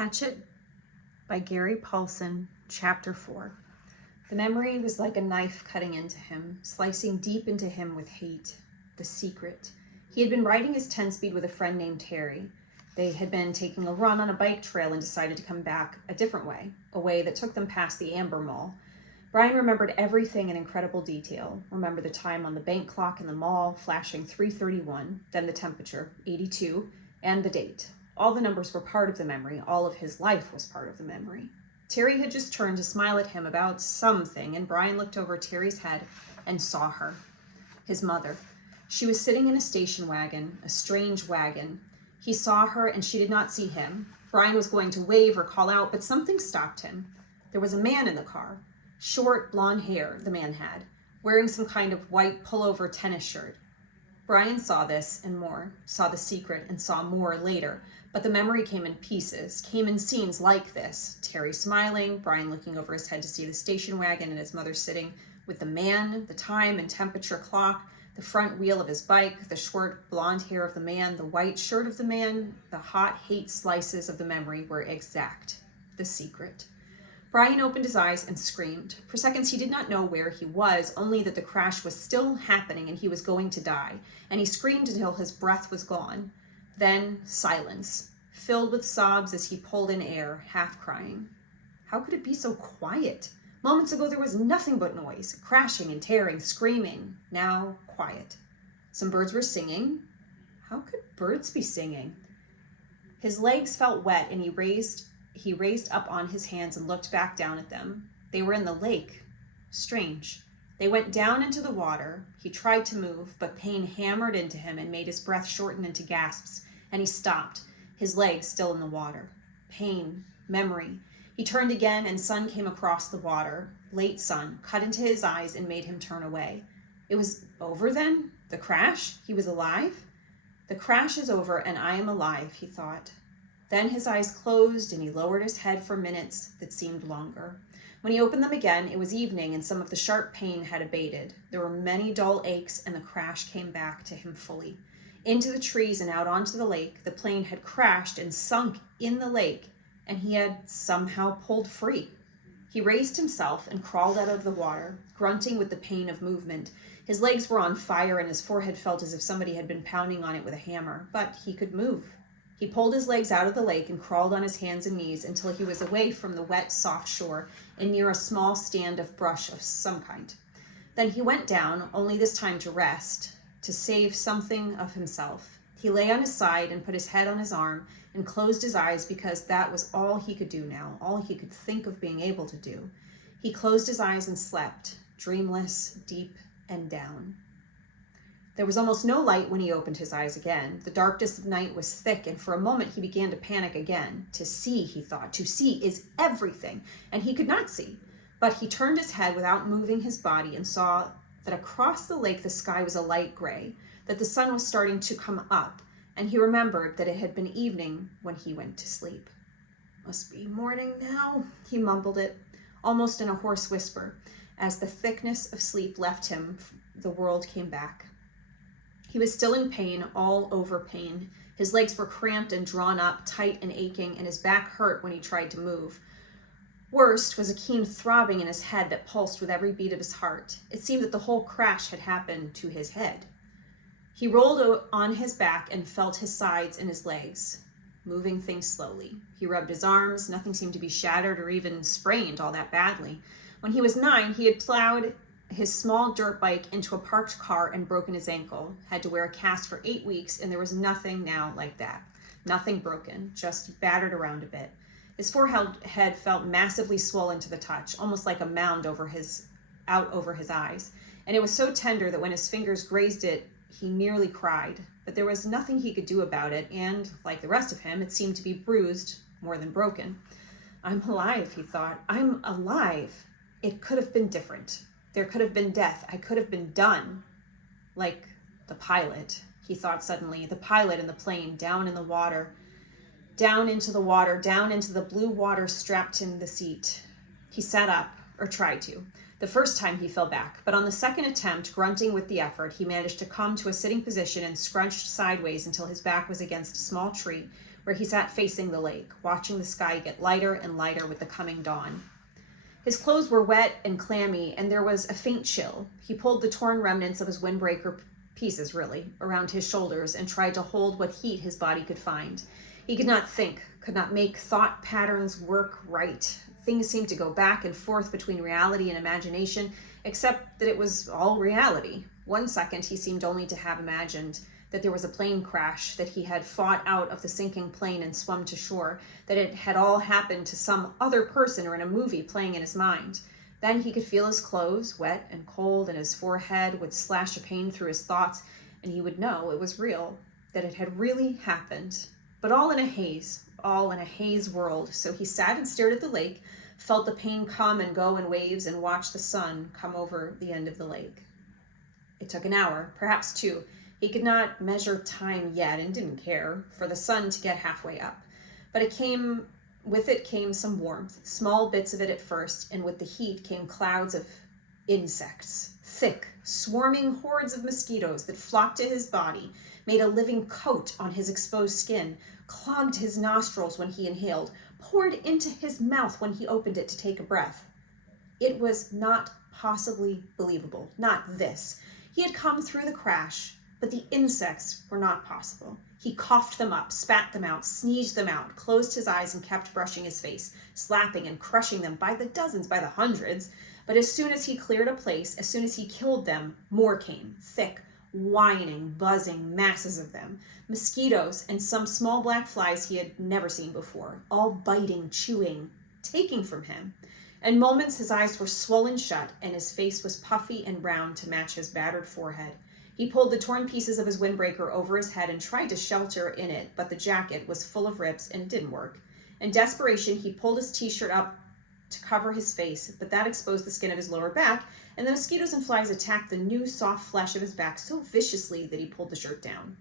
Hatchet by Paulsen, Chapter 4. The memory was like a knife cutting into him, slicing deep into him with hate. The secret. He had been riding his 10-speed with a friend named Terry. They had been taking a run on a bike trail and decided to come back a different way, a way that took them past the Amber Mall. Brian remembered everything in incredible detail. Remembered the time on the bank clock in the mall, flashing 3:31, then the temperature, 82, and the date. All the numbers were part of the memory. All of his life was part of the memory. Terry had just turned to smile at him about something, and Brian looked over Terry's head and saw her, his mother. She was sitting in a station wagon, a strange wagon. He saw her, and she did not see him. Brian was going to wave or call out, but something stopped him. There was a man in the car. Short, blonde hair, the man had, wearing some kind of white pullover tennis shirt. Brian saw this and more, saw the secret and saw more later, but the memory came in pieces, came in scenes like this. Terry smiling, Brian looking over his head to see the station wagon and his mother sitting with the man, the time and temperature clock, the front wheel of his bike, the short blonde hair of the man, the white shirt of the man. The hot hate slices of the memory were exact. The secret. Brian opened his eyes and screamed. For seconds he did not know where he was, only that the crash was still happening and he was going to die, and he screamed until his breath was gone. Then silence, filled with sobs as he pulled in air, half crying. How could it be so quiet? Moments ago there was nothing but noise, crashing and tearing, screaming. Now quiet. Some birds were singing. How could birds be singing? His legs felt wet and he raised up on his hands and looked back down at them. They were in the lake. Strange. They went down into the water. He tried to move, but pain hammered into him and made his breath shorten into gasps, and he stopped, his legs still in the water. Pain, memory. He turned again, and sun came across the water. Late sun cut into his eyes and made him turn away. It was over then? The crash? He was alive? The crash is over, and I am alive, he thought. Then his eyes closed and he lowered his head for minutes that seemed longer. When he opened them again, it was evening and some of the sharp pain had abated. There were many dull aches and the crash came back to him fully. Into the trees and out onto the lake, the plane had crashed and sunk in the lake, and he had somehow pulled free. He raised himself and crawled out of the water, grunting with the pain of movement. His legs were on fire and his forehead felt as if somebody had been pounding on it with a hammer, but he could move. He pulled his legs out of the lake and crawled on his hands and knees until he was away from the wet, soft shore and near a small stand of brush of some kind. Then he went down, only this time to rest, to save something of himself. He lay on his side and put his head on his arm and closed his eyes because that was all he could do now, all he could think of being able to do. He closed his eyes and slept, dreamless, deep, and down. There was almost no light when he opened his eyes again. The darkness of night was thick, and for a moment he began to panic again. To see, he thought, to see is everything, and he could not see. But he turned his head without moving his body and saw that across the lake the sky was a light gray, that the sun was starting to come up, and he remembered that it had been evening when he went to sleep. Must be morning now, he mumbled it, almost in a hoarse whisper. As the thickness of sleep left him, the world came back. He was still in pain, all over pain. His legs were cramped and drawn up, tight and aching, and his back hurt when he tried to move. Worst was a keen throbbing in his head that pulsed with every beat of his heart. It seemed that the whole crash had happened to his head. He rolled on his back and felt his sides and his legs, moving things slowly. He rubbed his arms. Nothing seemed to be shattered or even sprained all that badly. When he was 9, he had plowed his small dirt bike into a parked car and broken his ankle, had to wear a cast for 8 weeks, and there was nothing now like that. Nothing broken, just battered around a bit. His forehead felt massively swollen to the touch, almost like a mound out over his eyes, and it was so tender that when his fingers grazed it, he nearly cried. But there was nothing he could do about it, and, like the rest of him, it seemed to be bruised more than broken. I'm alive, he thought. I'm alive. It could have been different. There could have been death. I could have been done. Like the pilot, he thought suddenly. The pilot in the plane, down in the water. Down into the water, down into the blue water strapped in the seat. He sat up, or tried to. The first time he fell back, but on the second attempt, grunting with the effort, he managed to come to a sitting position and scrunched sideways until his back was against a small tree where he sat facing the lake, watching the sky get lighter and lighter with the coming dawn. His clothes were wet and clammy, and there was a faint chill. He pulled the torn remnants of his windbreaker, pieces really, around his shoulders and tried to hold what heat his body could find. He could not think, could not make thought patterns work right. Things seemed to go back and forth between reality and imagination, except that it was all reality. 1 second he seemed only to have imagined that there was a plane crash, that he had fought out of the sinking plane and swum to shore, that it had all happened to some other person or in a movie playing in his mind. Then he could feel his clothes, wet and cold, and his forehead would slash a pain through his thoughts, and he would know it was real, that it had really happened. But all in a haze world. So he sat and stared at the lake, felt the pain come and go in waves, and watched the sun come over the end of the lake. It took an hour, perhaps 2. He could not measure time yet and didn't care for the sun to get halfway up. But with it came some warmth, small bits of it at first, and with the heat came clouds of insects, thick, swarming hordes of mosquitoes that flocked to his body, made a living coat on his exposed skin, clogged his nostrils when he inhaled, poured into his mouth when he opened it to take a breath. It was not possibly believable, not this. He had come through the crash, but the insects were not possible. He coughed them up, spat them out, sneezed them out, closed his eyes and kept brushing his face, slapping and crushing them by the dozens, by the hundreds. But as soon as he cleared a place, as soon as he killed them, more came, thick, whining, buzzing masses of them. Mosquitoes and some small black flies he had never seen before, all biting, chewing, taking from him. In moments his eyes were swollen shut and his face was puffy and brown to match his battered forehead. He pulled the torn pieces of his windbreaker over his head and tried to shelter in it, but the jacket was full of rips and it didn't work. In desperation, he pulled his t-shirt up to cover his face, but that exposed the skin of his lower back, and the mosquitoes and flies attacked the new soft flesh of his back so viciously that he pulled the shirt down.